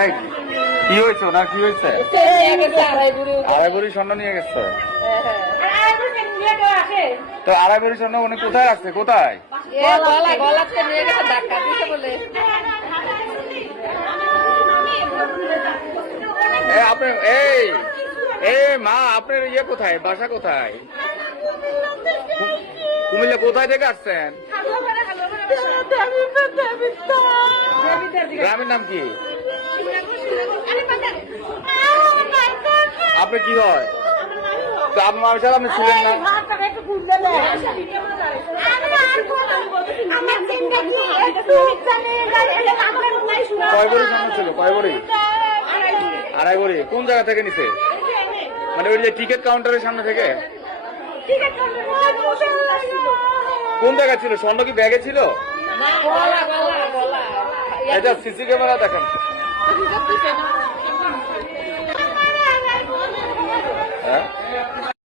এই, কি হয়েছে ওনার, কি হয়েছে? আড়াই ভরি স্বর্ণ নিয়ে গেছে। তো আড়াই ভরি স্বর্ণ উনি কোথায় রাখছে, কোথায়? আপনি এই মা, আপনার ইয়ে কোথায়, বাসা কোথায়? কুমিল্লা কোথায় থেকে আসছেন? গ্রামের নাম কি? আপনি কি হয়? তো আপনি মানুষের আপনি ছিলেন না? কয় ভরি স্বর্ণ ছিল, কয় ভরি? আড়াই ভরি। কোন জায়গা থেকে নিছে? মানে ওই যে টিকিট কাউন্টারের সামনে থেকে? কোন জায়গা ছিল? স্বর্ণ কি ব্যাগে ছিল? এটা সিসি ক্যামেরা দেখেন। হ্যাঁ